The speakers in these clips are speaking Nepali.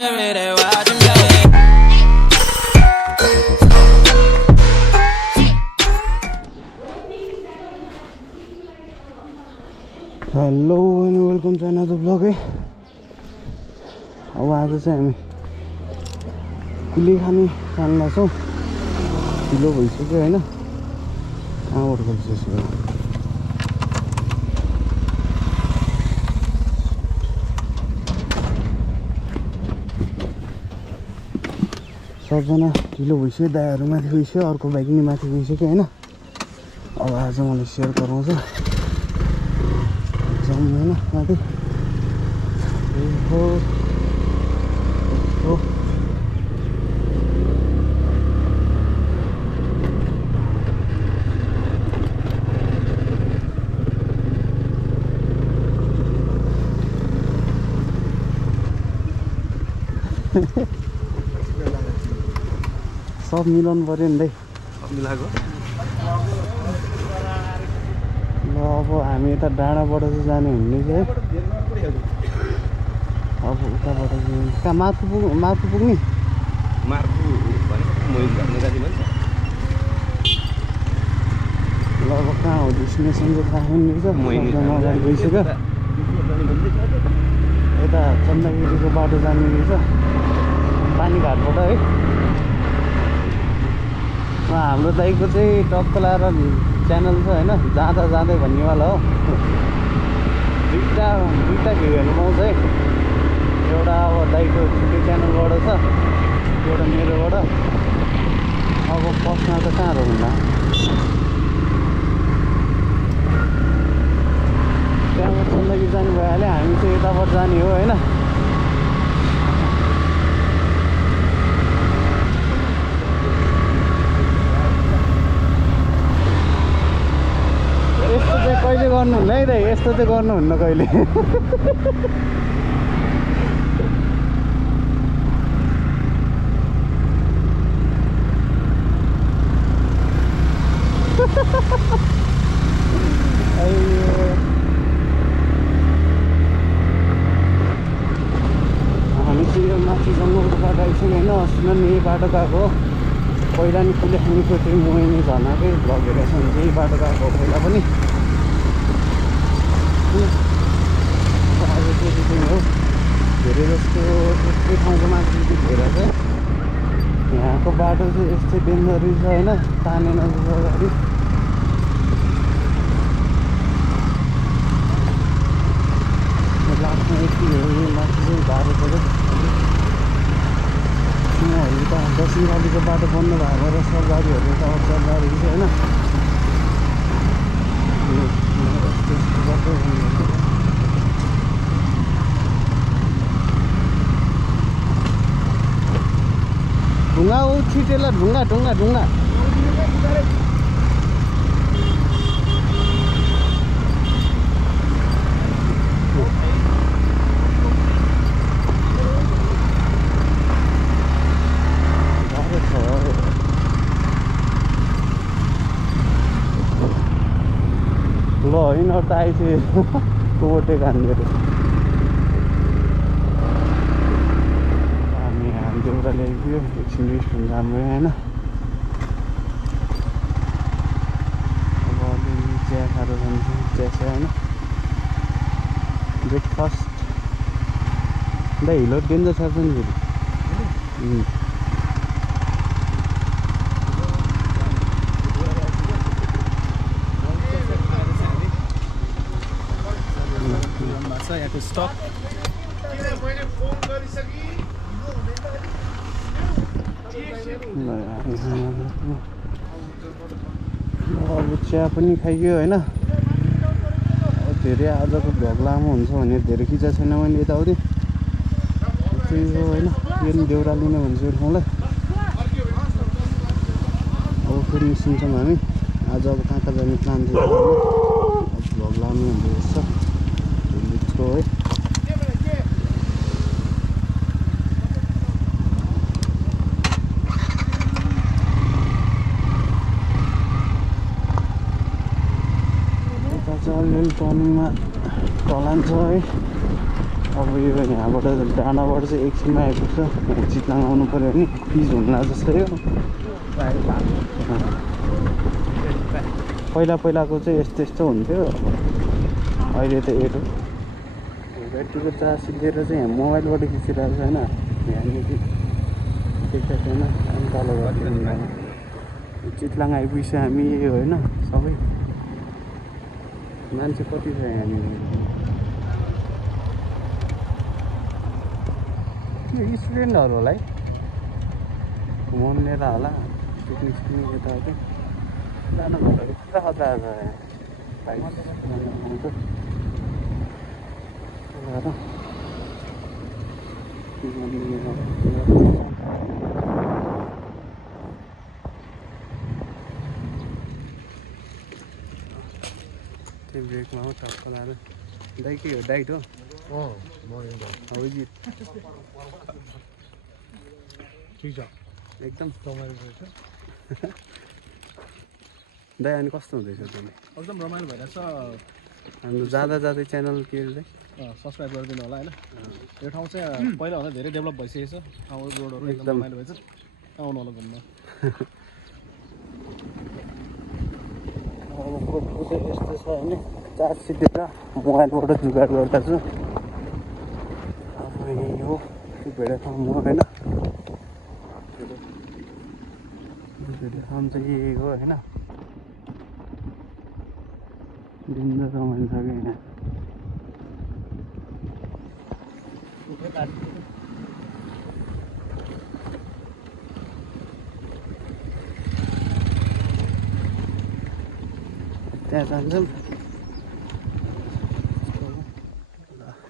Hello and welcome to another blog है। अब आज चाहिँ हामी कुलेखानी जान छौँ। ढिलो भइसक्यो होइन, कहाँबाट गइसक्यो। सबजना ढिलो भइसक्यो, दायाहरू माथि गइसक्यो, अर्को बाइक नि माथि गइसक्यो होइन। अब आज मलाई सेयर गराउँछ जाउँ होइन माथि। हो सब मिलाउनु पर्यो नि दाइ। मिलाएको ल अब हामी यता डाँडाबाट चाहिँ जाने हुने है। अब उताबाट कहाँ माथि पुग्ने मार्कु मोहिनी भन्ने गाडी भन्छ। ल अब कहाँ हो डेस्टिनेसन चाहिँ थाहा छैन रहेछ। अगाडि गइसक्यो, यता चन्द्रगिरीको बाटो जाने रहेछ, पानीघाटबाट है। हाम्रो दाइको चाहिँ टक्क लाएर च्यानल छ होइन, जाँदा जाँदै भन्नेवाला हो। दुईवटा भ्यू हेर्नु पाउँछ है। एउटा अब दाइको छुट्टै च्यानलबाट छ, एउटा मेरोबाट। अब बसमा त कहाँ रहँला, त्यहाँबाट चन्द्रगिरी जानु भइहाल्यो। हामी चाहिँ यताबाट जाने हो होइन। यस्तो चाहिँ कहिले गर्नुहुन्न है दाइ, यस्तो चाहिँ गर्नुहुन्न कहिले। हामी चाहिँ यो माथि जङ्गलको बाटो आइसक्यो होइन। अस्ति नै यही बाटो गएको। पहिला नि कुलेखानीको चाहिँ मोहिनी झर्नाकै भ्लग हेरेको छ भने चाहिँ यही बाटो गएको पहिला पनि। आज चाहिँ हो धेरै जस्तो त्यस्तै ठाउँको माथि हेरेर चाहिँ यहाँको बाटो चाहिँ यस्तै डेन्जरी छ होइन, तानेन गाडी। लास्टमा यति हो, यो माथि चाहिँ बाटो पऱ्यो। सिंहहरू त दक्षिणकालीको बाटो बन्द भएको र सब गाडीहरू त अब चल्दाखेरि चाहिँ होइन। यस्तो बाटो ढुङ्गा हो छिटेला, ढुङ्गा ढुङ्गा ढुङ्गा ल यिनीहरू त आइसक्यो कोटे खानेर। हामी एउटा ल्याइदियो, एकछिन रेस्ट हुन्छ हाम्रो होइन। अब अलिअलि चिया खाएर जान्छौँ, चिया होइन। ब्रेकफास्ट दाइ हिलो डेन्जर छ नि फेरि। स्टक अब चिया पनि खाइयो होइन। धेरै आजको भ्लग लामो हुन्छ भने धेरै खिचा छैन मैले यताउति। त्यही हो होइन, यो नि देउराली नै भन्छ यो ठाउँलाई। अब फेरि निस्किन्छौँ हामी। आज अब कहाँ कहाँ जाने प्लान चाहिँ भ्लग लामो हुँदो रहेछ है। यता चाहिँ अलिअलि टर्निङमा ढलान छ है। अब यो यहाँबाट डाँडाबाट चाहिँ एकछिनमा आइपुग्छ चितलाङ आउनु पऱ्यो भने फिज हुनु जस्तै हो पहिलाको चाहिँ यस्तो हुन्थ्यो अहिले त एट हो ब्याट्रीको चार्ज लिएर चाहिँ यहाँ मोबाइलबाट खिचिरहेको छ होइन यहाँनिर देख्दा छैन अनि तल चितलाङ आइपुग्छ हामी होइन सबै मान्छे कति छ यहाँनिर त्यो स्टुडेन्टहरू होला है घुमाउनु लिएर होला पिकनिक सिक्निक यताउति जानु भन्दाखेरि पुरा खतरा छ बाइक त्यो ब्रेकमा हो टक्क लाएर दाइ के हो डाइट हो ठिक छ एकदम रमाइलो रहेछ दाइ अनि कस्तो हुँदैछ त्यसले एकदम रमाइलो भइरहेछ हाम्रो जाँदै च्यानल के अरे सब्सक्राइब गरिदिनु होला होइन यो ठाउँ चाहिँ पहिलाभन्दा धेरै डेभलप भइसकेको छ ठाउँ रोडहरू एकदम रमाइलो भएछ आउनु होला घुम्न यस्तो छ होइन चार्ज सिधेर मोबाइलबाट जुगाड गर्दा छु अब यही हो त्यो भेडा ठाउँ हो होइन भेडा ठाउँ चाहिँ यही हो होइन दिन रमाइलो छ कि यहाँ त्यहाँ जान्छौँ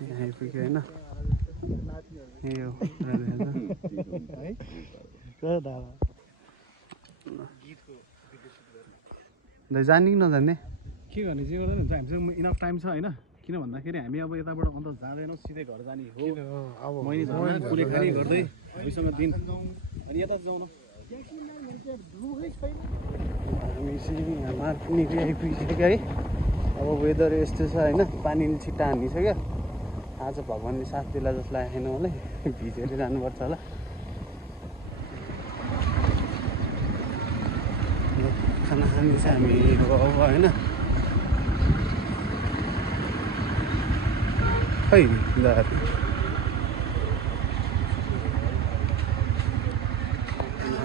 यहाँ आइपुग्यो होइन यही हो जाने कि नजाने के गर्ने जे गर्दा नि हुन्छ हामीसँग इनफ टाइम छ होइन किन भन्दाखेरि हामी अब यताबाट अन्त जाँदैनौँ सिधै घर जाने हो अब मैले झर्ना कुलेखानी गर्दै हामीसँग दिन अनि यता जाउँ न हामी चाहिँ यहाँ मार्कु निकै आइपुगिसक्यो है अब वेदर यस्तो छ होइन पानीले छिट्टा हानिसक्यो आज भगवान्ले साथ दिला जस्तो लागेको छैन मलाई भिजेर जानुपर्छ होला खाना खाने चाहिँ हामी अब होइन खै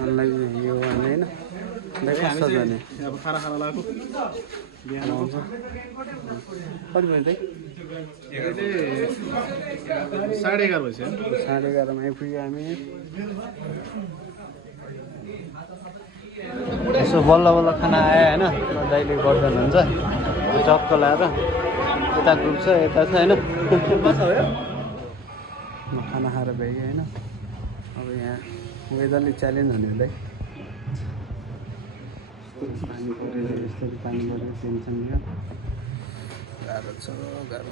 खानालाई यो होइन कस्तो जाने अब खाना लगाएको बिहान आउँछ कति बजी चाहिँ 11:30 भइसक्यो 11:30मा आइपुग्यो हामी यसो बल्ल बल्ल खाना आयो होइन दाइले गर्नुहुन्छ टक्क लाएर यता ग्रुप छ यता छ होइन खाना खाएर भ्याइयो होइन अब यहाँ वेदरले च्यालेन्ज हुने हुँदै पानी परेर यस्तरी पानी परेर टेन्सन लियो गाह्रो छ गाह्रो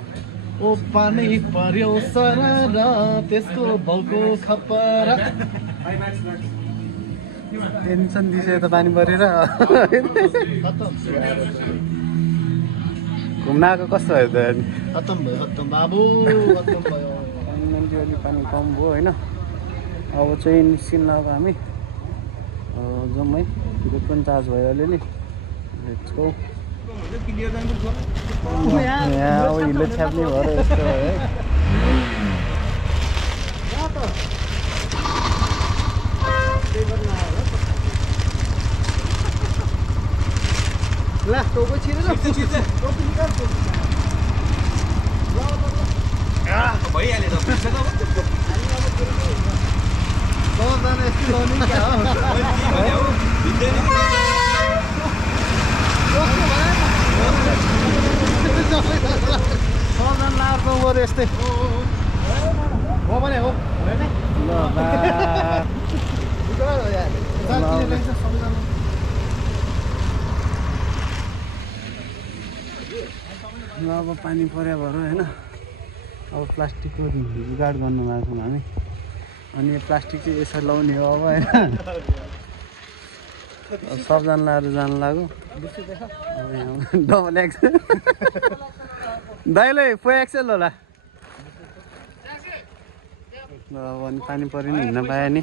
ओ पानी पर्यो सरर त्यसको भौको खपरा टेन्सन दिइसक्यो त पानी परेर घुम्न आएको कस्तो भयो त अनि खत्तम भयो खत्तम बाबु खत्तम भयो अलि पानी कम भयो होइन अब चाहिँ निस्किन अब हामी जाउँ है दुध पनि चार्ज भयो अलिअलि लेट्स गो यहाँ अब हिलो छ्याप्ने भएर यस्तो भयो है ला टोपो छिरेर भइहाल्यो त यस्तै हो भने हो ल अब पानी पर्यो भएर होइन अब प्लास्टिकको जुगाड गर्नु भएको छौँ हामी अनि यो प्लास्टिक चाहिँ यसरी लाउने हो अब होइन सबजना लाएर जानु लाग्यो अब यहाँ डबल एक्सेल दाइले 4 एक्सेल होला अब अनि पानी पऱ्यो नि हिँड्न पायो नि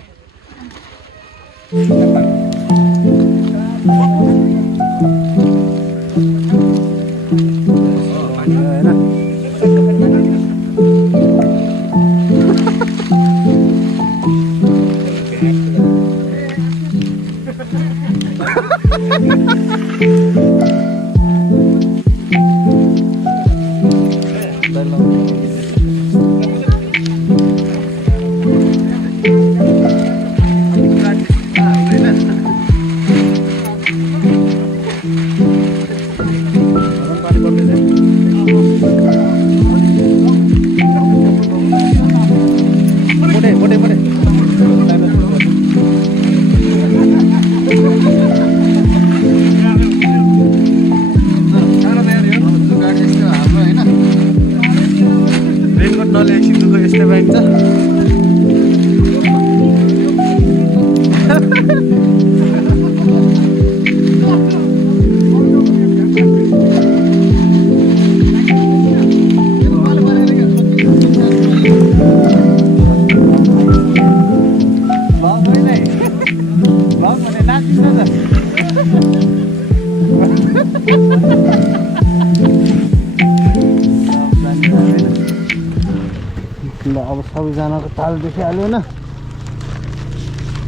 अब सबैजनाको ताल देखिहाल्यो होइन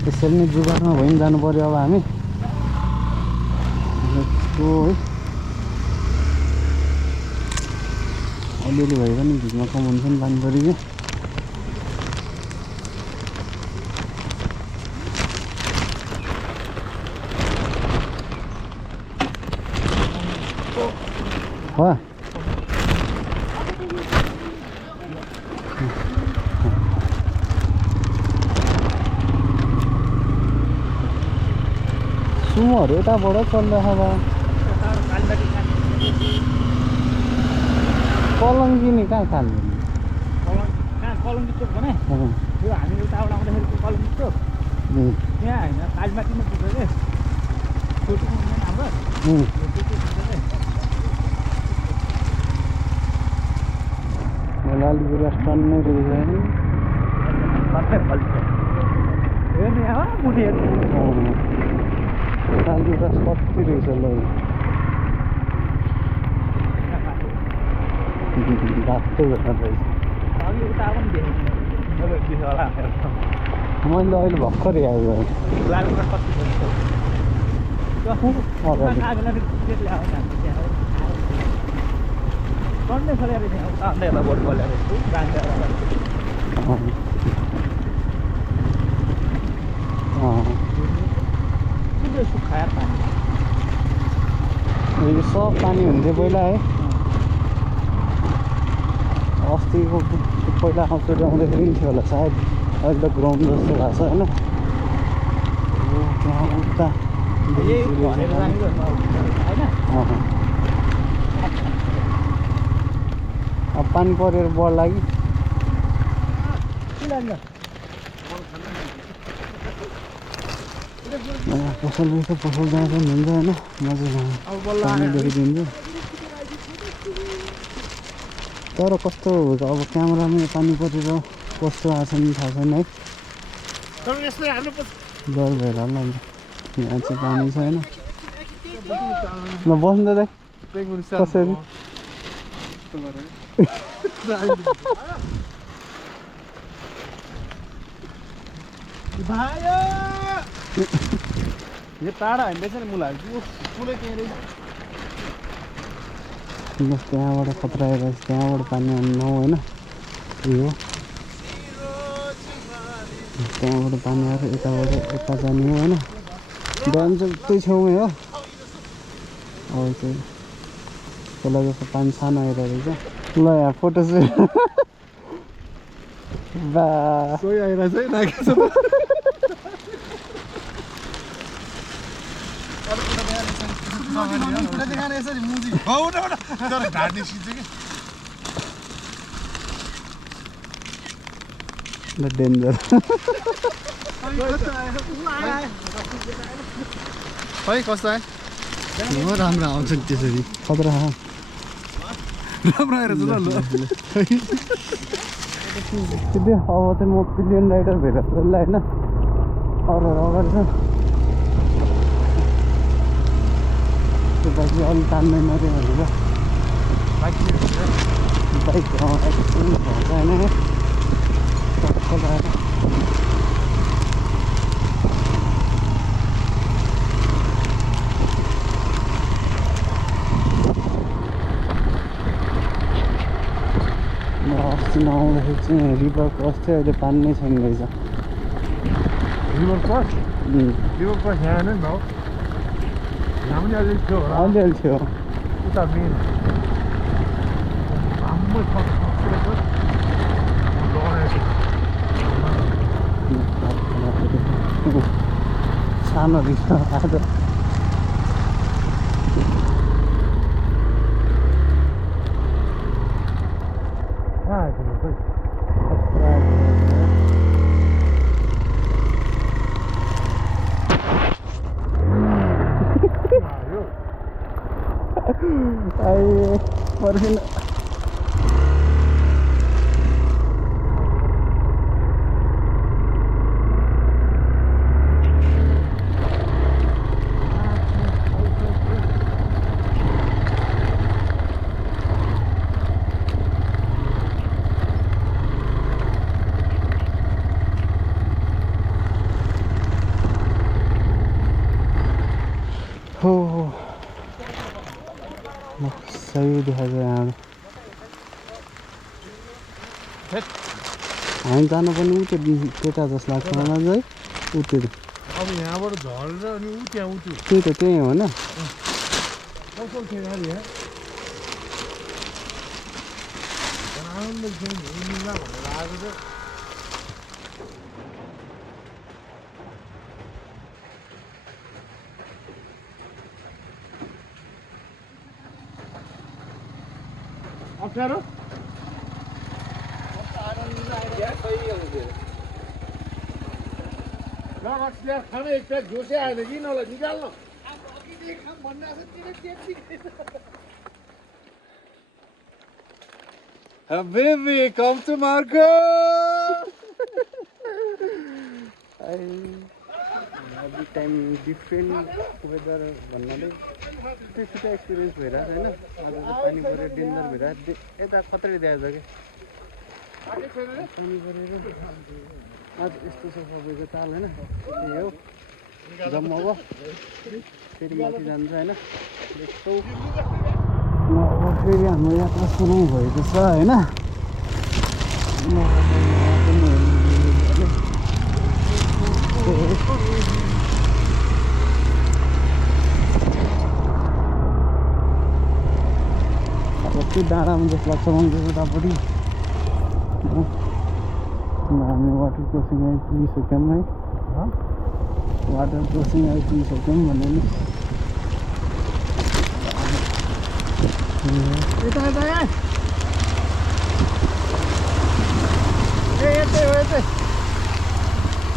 त्यसरी नै जुगारमा भइ पनि जानु पर्यो अब हामी अलिअलि भए पनि भिजमा कम हुन्छ नि पानी पऱ्यो कि हो सुमोहरू यताबाट चल्दैछ अब कलङ्की नि कहाँ थाल्नु कलङ्की चोक भने यो हामी उताबाट आउँदाखेरि कलङ्की चोक त्यहाँ होइन कालीमाटीमा पुग्छ कि हाम्रो अलिपुर रेस्टुरेन्ट नै रहेछ कति रहेछ ल बाटो रहेछ मैले अहिले भर्खर आयो यो सब पानी हुन्थ्यो पहिला है अस्तिको पहिला आउँदाखेरि आउँदाखेरि पनि थियो होला सायद अहिले त ग्राउन्ड जस्तो भएको छ होइन उता अब पानी परेर बढ्ला कि पसल रहेछ पसल जान्छ हुन्छ होइन मजाले देखिदिन्छ तर कस्तो अब क्यामेरामै पानी परेर कस्तो आएको छ नि थाहा छैन है डर भएर होला नि यहाँ चाहिँ पानी छ होइन ल बस्नु त कसरी यो टाढा हिँड्दैछ नि मुलाहरू पुलै के रहेछ त्यहाँबाट खतरा आएर त्यहाँबाट पानी आउनु होइन यो त्यहाँबाट पानी आएर यताबाट यता जाने हो होइन ड्याम चाहिँ त्यही छेउमै हो अब चाहिँ त्यसलाई जस्तो पानी सानो आइरहेको रहेछ ल यहाँ फोटो चाहिँ बा सोही आइरहेछ है लागेछ डेन्जर खै कस्तो आयो राम्रो आउँछ नि त्यसरी खतरा राम्रो आएर सिधै अब चाहिँ म पिलियन राइडर भेट जसलाई होइन अरू अगाडि छ त्यो बाइक अलिक तान्दैन अरे भनेर बाइक एक्सिडेन्ट भएको होइन टक्क लगाएर अस्ति नआउँदाखेरि चाहिँ रिभर क्रस चाहिँ अहिले पानी नै छैन रहेछ रिभर क्रस यहाँ होइन नि भाउ यहाँ पनि अलिअलि थियो होला अलिअलि थियो उता मेन राम्रो सानो रिभर आज पर्खिन हो सही देखाएको यहाँ हामी जानुपर्ने उ त्यो त्यता जस्तो लाग्छ मलाई है उ त्यो अब यहाँबाट झरेर अनि ऊ त्यहाँ उठ्यो त्यही त त्यही हो होइन कस्तो थियो गाडी यहाँ आनन्द थियो भनेर आएको थियो अप्ठ्यारो खाना एक प्लेट झुसे आएन कि नलाई निकाल्नु Baby, come to Markhu! Every time different weather भन्नाले त्यस्तो एक्सपिरियन्स भइरहेको होइन आज चाहिँ पानी परेर डेन्जर भइरहेको यता खतरै देखाएको छ कि पानी परेर आज यस्तो छ सबैको ताल होइन त्यही हो जम्मा अब फेरि माथि जान्छ होइन यस्तो अब फेरि हाम्रो यात्रा सुरु भएको छ होइन कति डाँडामा जस्तो लाग्छ मलाई उतापट्टि हामी वाटर क्रसिङ आइपुगिसक्यौँ है वाटर क्रसिङ आइपुगिसक्यौँ भने नि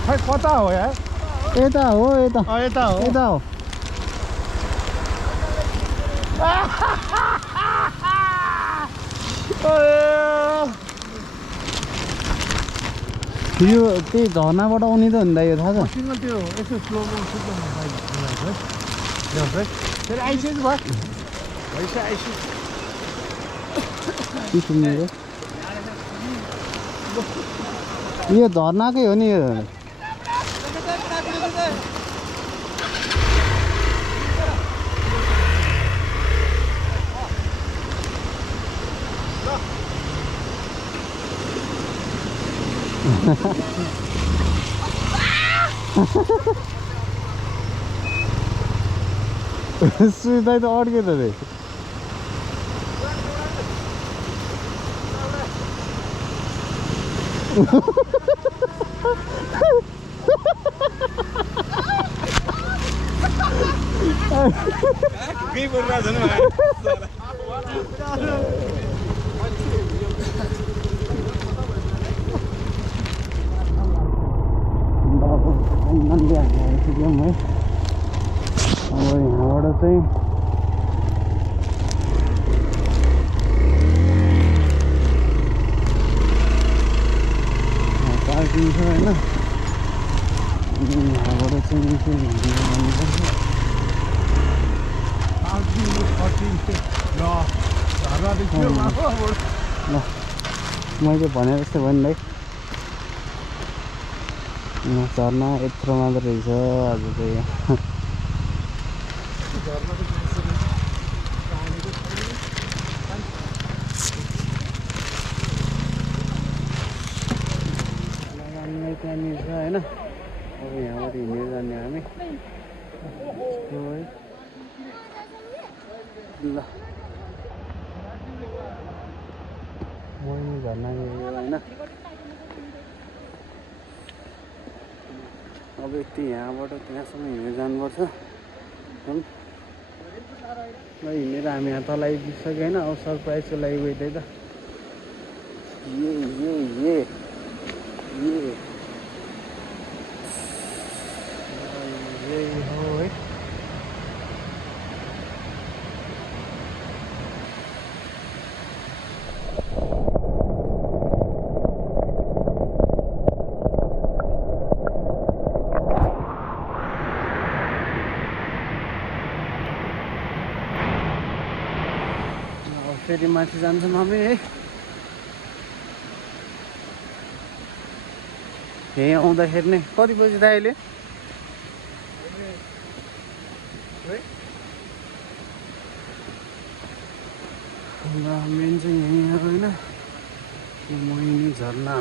खै कता हो यार यता हो यता यता हो यता हो यो त्यही झर्नाबाट आउने त हो नि त यो थाहा छ सिङ्गल त्यो यसो स्लोमा फेरि आइसिएस भयो भइसक्यो आइसिएस यो झर्नाकै हो नि यो सुइदाइ त अड्क्यो त रे केही बोलिरहेको छैन आइपुग्यौँ है अब यहाँबाट चाहिँ निस्किन्छ होइन अनि यहाँबाट चाहिँ के भिडियो गर्नुपर्छ ल मैले भने जस्तै भयो नि भाइ झर्ना यत्रो मात्र रहेछ आज चाहिँ त्यहाँनिर छ होइन अब यहाँबाट हिँडेर जाने हामी ल मोहिनी झर्ना गयो होइन अब यति यहाँबाट त्यहाँसम्म हिँडेर जानुपर्छ ल हिँडेर हामी यहाँ तल आइपुगिसक्यो होइन अब सरप्राइजको लागि गइदिए त ये हो है फेरि माथि जान्छौँ हामी है यहीँ आउँदाखेरि नै कति बजी त अहिले मेन चाहिँ यहीँ होइन मोहिनी झर्ना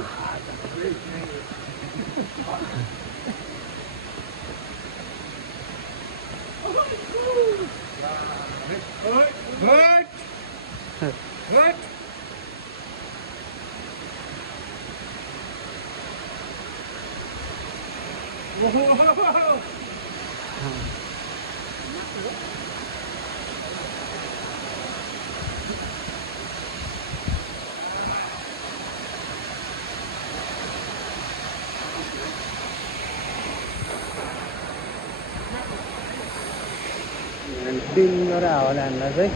दिन गरेर हावाले हामीलाई चाहिँ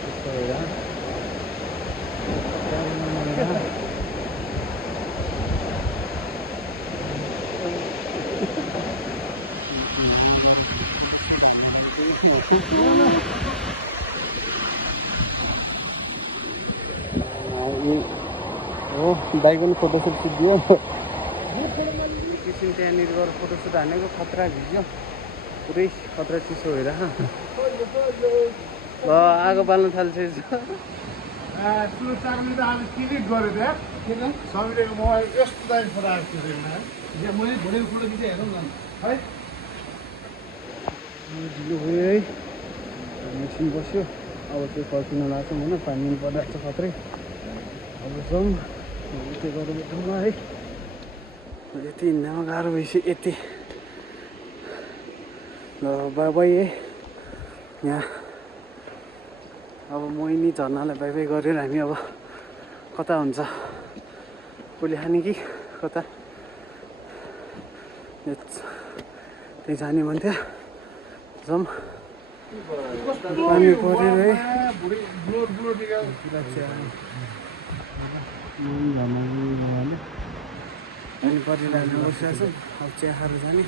त्यस्तो भएर हो दाइको पनि फोटोसुट दियो एकैछिन त्यहाँनिर गएर फोटोसुट हानेको खतरा भिज्यो पुरै खतरा चिसो भएर ल आगो बाल्न थाल्छ ढिलो भयो है एकछिन बस्यो अब त्यो फर्किन लाग्छौँ होइन 5 मिनट पर्दा खत्रै अब जाउँ त्यो गरेर बेट्टौँला है यति हिँड्नमा गाह्रो भइसक्यो यति ल बाई बाई है यहाँ अब मोहिनी झर्नालाई बाई बाई गरेर हामी अब कता हुन्छ कुलेखानी कि कता त्यही जाने भन्थ्यो जाउँ पानी परेर है पानी परेर हामी बसिरहेको छौँ अब चिया खाएर जाने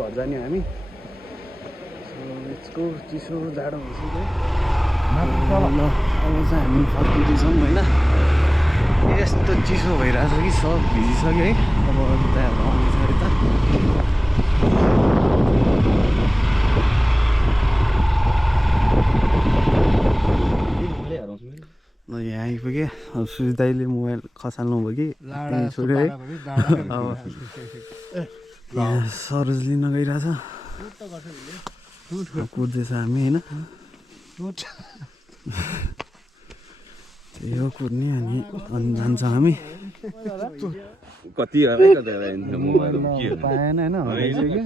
घर जाने हामी यसको चिसो जाडो भइसक्यो अब चाहिँ हामी फर्किँदैछौँ होइन यस्तो चिसो भइरहेछ कि सब भिजिसक्यो है अब त्यहाँ आउँदैछ यता ल यहाँ आइपुगेँ अब सुजिताईले मोबाइल खसाल्नु भयो कि छोड्यो है अब यहाँ सरोज लिन गइरहेछ कुद्दैछ हामी होइन यो कुर्ने अनि जान्छ हामी कति होला है कता मोबाइल के हो पाएन होइन हराइसक्यो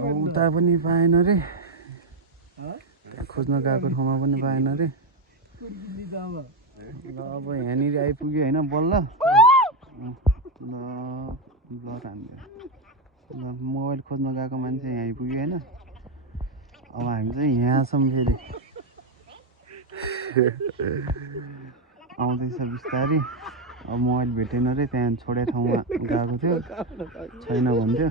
अब उता पनि पाएन रे त्यहाँ खोज्न गएको ठाउँमा पनि पाएन रे ल अब यहाँनिर आइपुग्यो होइन बल्ल ल ब्लर हान्यो ल मोबाइल खोज्न गएको मान्छे यहाँ आइपुग्यो होइन अब हामी चाहिँ यहाँ छौँ फेरि आउँदैछ बिस्तारै अब मोबाइल भेटेन रे त्यहाँ छोडे ठाउँमा गएको थियो छैन भन्थ्यो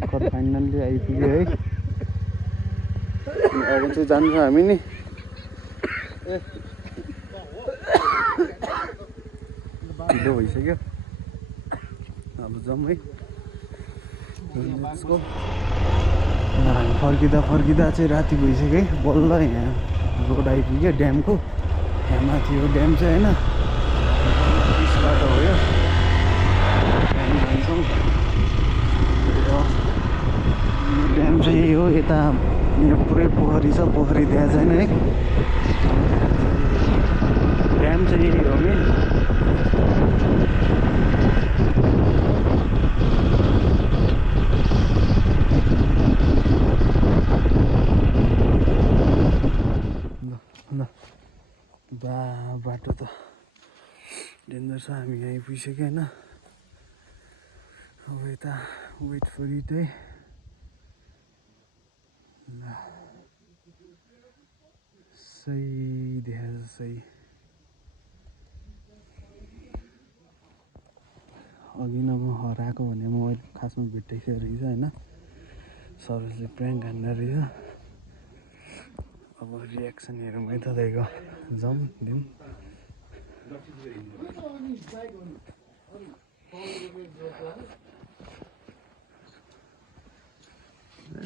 भर्खर फाइनल्ली आइपुग्यो है अब चाहिँ जान्छ हामी नि ढिलो भइसक्यो अब जाउँ है हामी फर्किँदा चाहिँ राति भइसक्यो है बल्ल यहाँ रोड आइपुग्यो ड्यामको यहाँ माथि यो ड्याम चाहिँ होइन बिच बाटो हो यो ड्याम जान्छौँ ड्याम चाहिँ यही हो यता यो पुरै पोखरी छ पोखरी त्यहाँ छैन है ड्याम चाहिँ यही हो कि बाटो त डेन्जर छ हामी यहाँ आइपुगिसक्यो होइन अब यता वेट फर इट है ल सही देखाएको सही अघि न म हराएको भने मोबाइल खासमा भेटाइसकेको रहेछ होइन सरले प्र्याङ्क हान्दा रहेछ अब रियाक्सन हेरौँ है तपाईँको जाउँ दिउँ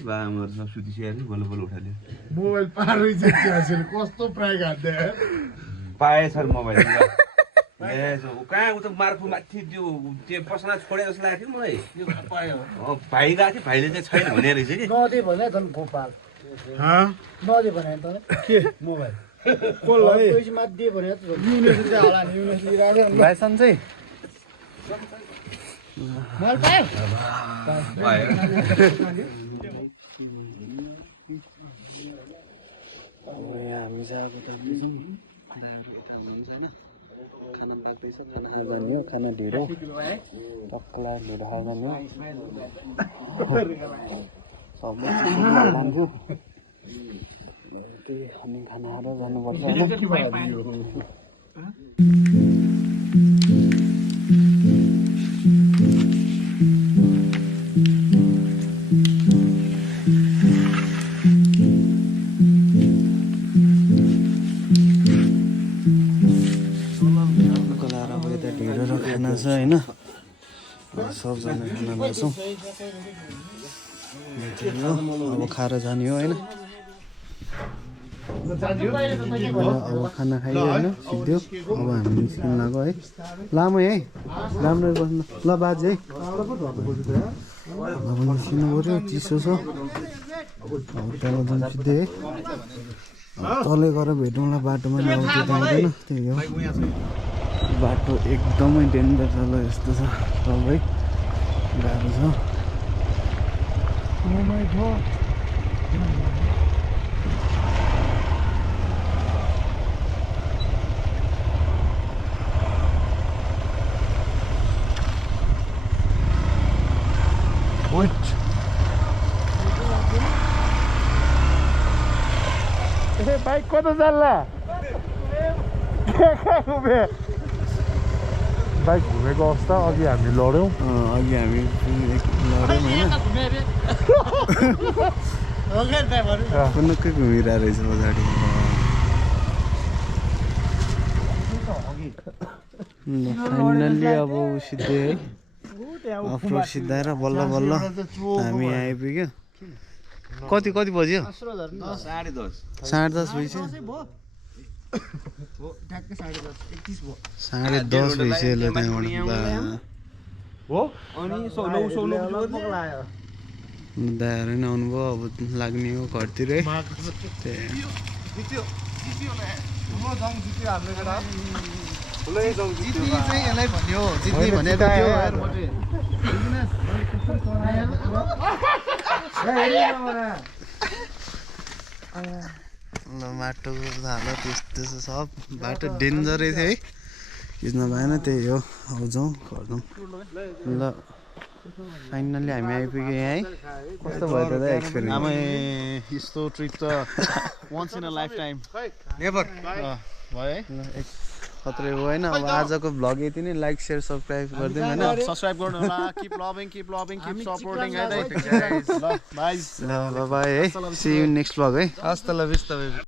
बाबाहरू सब सुतिसक्यो बल्ल बल्ल उठाल्यो मोबाइल पारै चाहिँ कस्तो प्राइग हान्दै पाएछ मोबाइल कहाँ उता मार्फु माथि त्यो पसला छोडे जस्तो लाग्थ्यो मलाई भाइ गएको थियो भाइले चाहिँ छैन भने रहेछ कि नदे भने त गोपाल नदे भने त के मोबाइल कसलाई पैसा दिए भने त युनिभर्सिटी चाहिँ होला नि युनिभर्सिटी राख्यो लाइसेन्स चाहिँ मोबाइल पायो पायो यहाँ हामी चाहिँ अब जाँदैछौँ दाइहरू यता जान्छ होइन खाना पाक्दैछ खाना खाएर जाने हो खाना ढिँडो टक्कला ढिँडो खाएर जाने हो सबै जान्थ्यो त्यही अनि खाना खाएर जानुपर्छ खाना छ होइन सबजना खाना लाग्छौँ अब खाएर जाने हो होइन अब खाना खाइयो होइन सिद्धो अब हामी निस्किन लाग्यो है लामो है राम्रो बस्नु ल बाजे है अब निस्किनु पऱ्यो चिसो छ अब तल जाउँ सिधै है तलै गएर भेटौँला बाटोमा अब त्यो आउँदैन त्यही हो बाटो एकदमै डेन्जर छ ल यस्तो छ सबै गाह्रो छ बाइक कता चल्ला बाइक घुमेको अवस्था अघि हामी लड्यौँ अघि हामी लड्यौँ होइन कुनक्कै घुमिरहेको रहेछ पछाडि फाइनल्ली अब सिधै है अफरोड सिधाएर बल्ल बल्ल हामी आइपुग्यो कति बज्यो 10:30 10:30 भइसक्यो 10:30 भइसक्यो ल त्यहाँबाट दायाहरू नै आउनुभयो अब लाग्ने हो घरतिरै ल माटोको हालत यस्तो छ सब बाटो डेन्जरै थियो है खिच्न भएन त्यही हो अब जाउँ घर जाउँ ल फाइनल्ली हामी आइपुग्यो यहाँ है कस्तो भयो त एक्सपिरियन्स आमै यस्तो ट्रिप त once in a lifetime never भयो है खत्रै हो होइन अब आजको भ्लग यति नै लाइक सेयर सब्सक्राइब गरिदिउँ होइन सब्सक्राइब गर्नु होला किप लभिङ किप सपोर्टिङ है ल बाइ ल बाई है सी यु नेक्स्ट भ्लग है हस्त ल बिस्ता